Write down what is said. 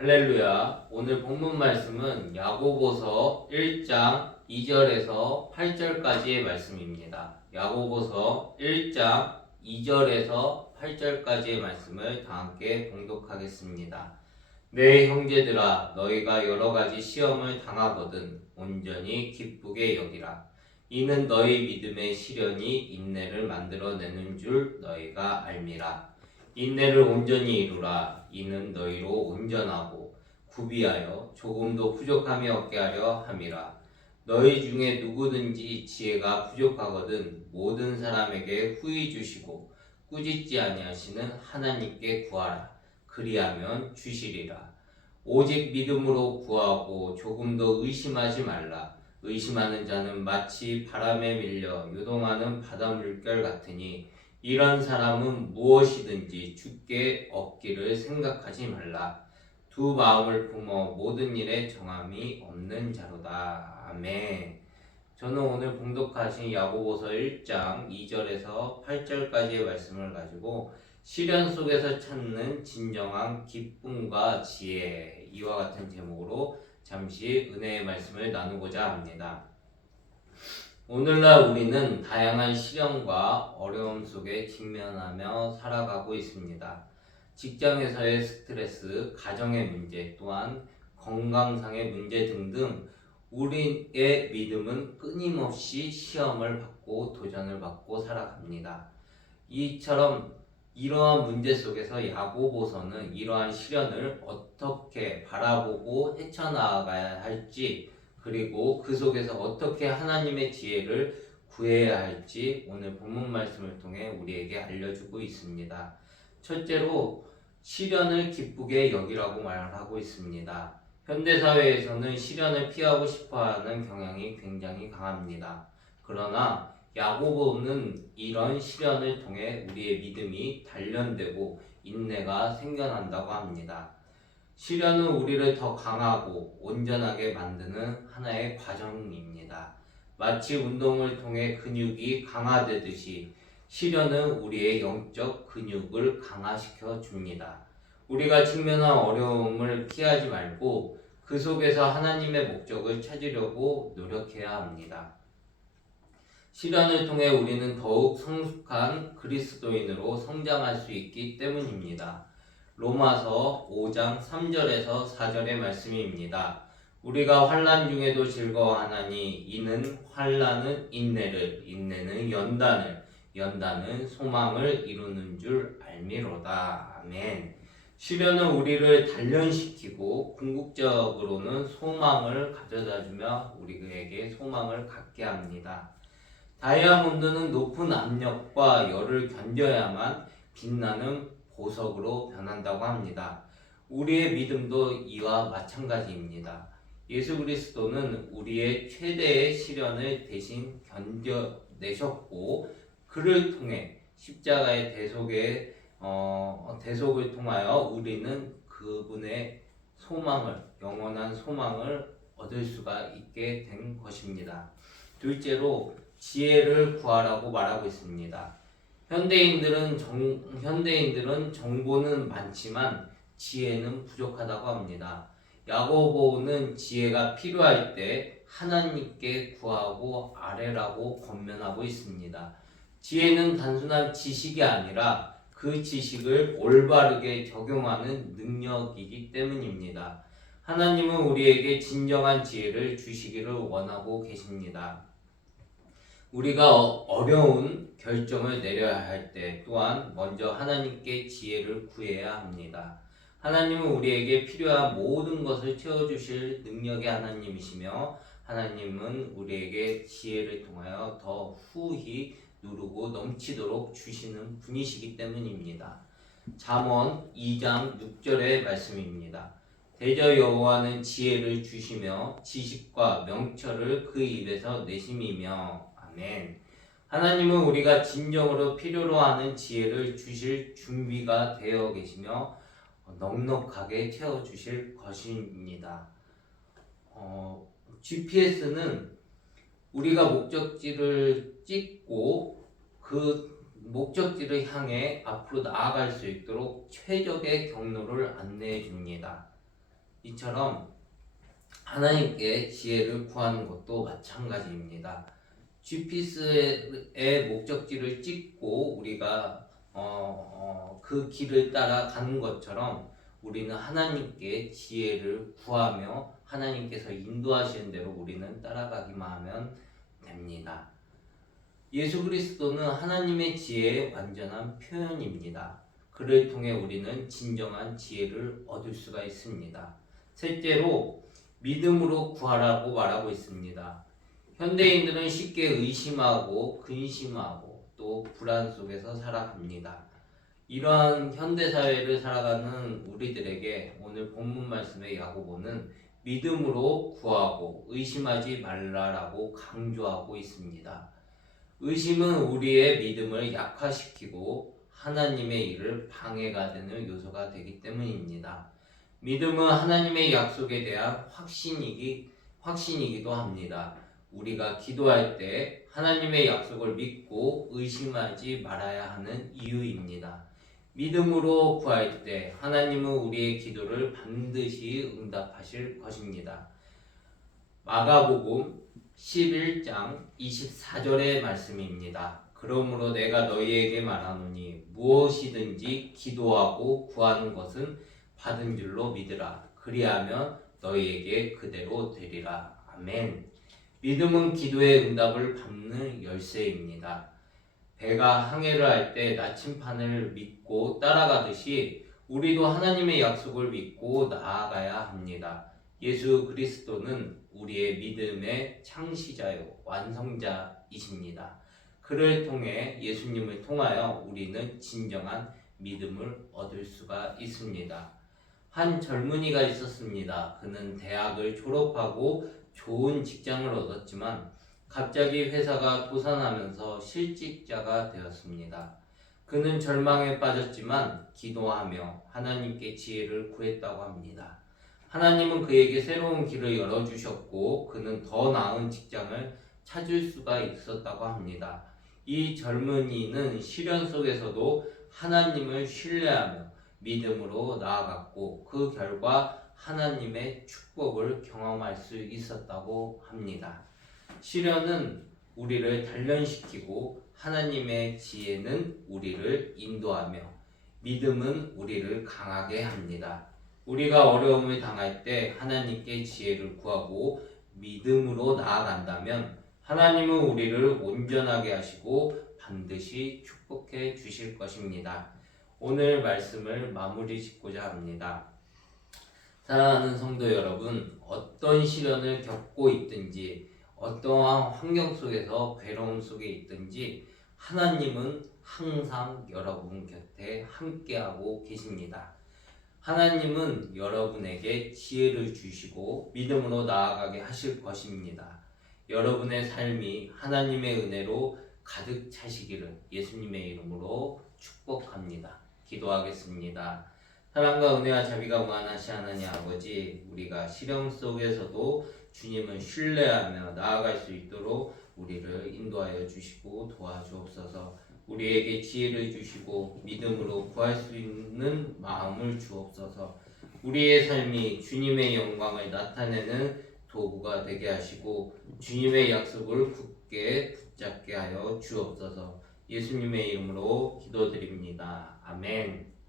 할렐루야. 오늘 본문 말씀은 야고보서 1장 2절에서 8절까지의 말씀입니다. 야고보서 1장 2절에서 8절까지의 말씀을 다 함께 봉독하겠습니다. 내 형제들아, 너희가 여러 가지 시험을 당하거든 온전히 기쁘게 여기라. 이는 너희 믿음의 시련이 인내를 만들어내는 줄 너희가 알미라. 인내를 온전히 이루라. 이는 너희로 온전하고 구비하여 조금도 부족함이 없게 하려 함이라. 너희 중에 누구든지 지혜가 부족하거든 모든 사람에게 후히 주시고 꾸짖지 아니하시는 하나님께 구하라. 그리하면 주시리라. 오직 믿음으로 구하고 조금도 의심하지 말라. 의심하는 자는 마치 바람에 밀려 요동하는 바다 물결 같으니 이런 사람은 무엇이든지 주께 얻기를 생각하지 말라. 두 마음을 품어 모든 일에 정함이 없는 자로다. 아멘. 저는 오늘 봉독하신 야고보서 1장 2절에서 8절까지의 말씀을 가지고 시련 속에서 찾는 진정한 기쁨과 지혜, 이와 같은 제목으로 잠시 은혜의 말씀을 나누고자 합니다. 오늘날 우리는 다양한 시련과 어려움 속에 직면하며 살아가고 있습니다. 직장에서의 스트레스, 가정의 문제, 또한 건강상의 문제 등등 우리의 믿음은 끊임없이 시험을 받고 도전을 받고 살아갑니다. 이처럼 이러한 문제 속에서 야고보서는 이러한 시련을 어떻게 바라보고 헤쳐나가야 할지, 그리고 그 속에서 어떻게 하나님의 지혜를 구해야 할지 오늘 본문 말씀을 통해 우리에게 알려주고 있습니다. 첫째로 시련을 기쁘게 여기라고 말하고 있습니다. 현대사회에서는 시련을 피하고 싶어하는 경향이 굉장히 강합니다. 그러나 야고보는 이런 시련을 통해 우리의 믿음이 단련되고 인내가 생겨난다고 합니다. 시련은 우리를 더 강하고 온전하게 만드는 하나의 과정입니다. 마치 운동을 통해 근육이 강화되듯이 시련은 우리의 영적 근육을 강화시켜 줍니다. 우리가 직면한 어려움을 피하지 말고 그 속에서 하나님의 목적을 찾으려고 노력해야 합니다. 시련을 통해 우리는 더욱 성숙한 그리스도인으로 성장할 수 있기 때문입니다. 로마서 5장 3절에서 4절의 말씀입니다. 우리가 환난 중에도 즐거워하나니 이는 환난은 인내를, 인내는 연단을, 연단은 소망을 이루는 줄 알미로다. 아멘. 시련은 우리를 단련시키고 궁극적으로는 소망을 가져다주며 우리에게 소망을 갖게 합니다. 다이아몬드는 높은 압력과 열을 견뎌야만 빛나는 보석으로 변한다고 합니다. 우리의 믿음도 이와 마찬가지입니다. 예수 그리스도는 우리의 최대의 시련을 대신 견뎌내셨고 그를 통해 십자가의 대속을 통하여 우리는 그분의 소망을, 영원한 소망을 얻을 수가 있게 된 것입니다. 둘째로 지혜를 구하라고 말하고 있습니다. 현대인들은 정보는 많지만 지혜는 부족하다고 합니다. 야고보는 지혜가 필요할 때 하나님께 구하고 아뢰라고 권면하고 있습니다. 지혜는 단순한 지식이 아니라 그 지식을 올바르게 적용하는 능력이기 때문입니다. 하나님은 우리에게 진정한 지혜를 주시기를 원하고 계십니다. 우리가 어려운 결정을 내려야 할 때 또한 먼저 하나님께 지혜를 구해야 합니다. 하나님은 우리에게 필요한 모든 것을 채워주실 능력의 하나님이시며 하나님은 우리에게 지혜를 통하여 더 후히 누르고 넘치도록 주시는 분이시기 때문입니다. 잠언 2장 6절의 말씀입니다. 대저 여호와는 지혜를 주시며 지식과 명철을 그 입에서 내심이며. 아멘. 하나님은 우리가 진정으로 필요로 하는 지혜를 주실 준비가 되어 계시며 넉넉하게 채워주실 것입니다. GPS는 우리가 목적지를 찍고 그 목적지를 향해 앞으로 나아갈 수 있도록 최적의 경로를 안내해 줍니다. 이처럼 하나님께 지혜를 구하는 것도 마찬가지입니다. GPS의 목적지를 찍고 우리가 그 길을 따라 가는 것처럼 우리는 하나님께 지혜를 구하며 하나님께서 인도하시는 대로 우리는 따라가기만 하면 됩니다. 예수 그리스도는 하나님의 지혜의 완전한 표현입니다. 그를 통해 우리는 진정한 지혜를 얻을 수가 있습니다. 셋째로 믿음으로 구하라고 말하고 있습니다. 현대인들은 쉽게 의심하고 근심하고 또 불안 속에서 살아갑니다. 이러한 현대사회를 살아가는 우리들에게 오늘 본문 말씀의 야고보는 믿음으로 구하고 의심하지 말라라고 강조하고 있습니다. 의심은 우리의 믿음을 약화시키고 하나님의 일을 방해가 되는 요소가 되기 때문입니다. 믿음은 하나님의 약속에 대한 확신이기도 합니다. 우리가 기도할 때 하나님의 약속을 믿고 의심하지 말아야 하는 이유입니다. 믿음으로 구할 때 하나님은 우리의 기도를 반드시 응답하실 것입니다. 마가복음 11장 24절의 말씀입니다. 그러므로 내가 너희에게 말하노니 무엇이든지 기도하고 구하는 것은 받은 줄로 믿으라. 그리하면 너희에게 그대로 되리라. 아멘. 믿음은 기도의 응답을 받는 열쇠입니다. 배가 항해를 할 때 나침판을 믿고 따라가듯이 우리도 하나님의 약속을 믿고 나아가야 합니다. 예수 그리스도는 우리의 믿음의 창시자요 완성자이십니다. 그를 통해 예수님을 통하여 우리는 진정한 믿음을 얻을 수가 있습니다. 한 젊은이가 있었습니다. 그는 대학을 졸업하고 좋은 직장을 얻었지만 갑자기 회사가 도산하면서 실직자가 되었습니다. 그는 절망에 빠졌지만 기도하며 하나님께 지혜를 구했다고 합니다. 하나님은 그에게 새로운 길을 열어주셨고 그는 더 나은 직장을 찾을 수가 있었다고 합니다. 이 젊은이는 시련 속에서도 하나님을 신뢰하며 믿음으로 나아갔고 그 결과 하나님의 축복을 경험할 수 있었다고 합니다. 시련은 우리를 단련시키고 하나님의 지혜는 우리를 인도하며 믿음은 우리를 강하게 합니다. 우리가 어려움을 당할 때 하나님께 지혜를 구하고 믿음으로 나아간다면 하나님은 우리를 온전하게 하시고 반드시 축복해 주실 것입니다. 오늘 말씀을 마무리 짓고자 합니다. 사랑하는 성도 여러분, 어떤 시련을 겪고 있든지 어떠한 환경 속에서 괴로움 속에 있든지 하나님은 항상 여러분 곁에 함께하고 계십니다. 하나님은 여러분에게 지혜를 주시고 믿음으로 나아가게 하실 것입니다. 여러분의 삶이 하나님의 은혜로 가득 차시기를 예수님의 이름으로 축복합니다. 기도하겠습니다. 사랑과 은혜와 자비가 무한하신 하나님 아버지, 우리가 시련 속에서도 주님을 신뢰하며 나아갈 수 있도록 우리를 인도하여 주시고 도와주옵소서. 우리에게 지혜를 주시고 믿음으로 구할 수 있는 마음을 주옵소서. 우리의 삶이 주님의 영광을 나타내는 도구가 되게 하시고 주님의 약속을 굳게 붙잡게 하여 주옵소서. 예수님의 이름으로 기도드립니다. 아멘.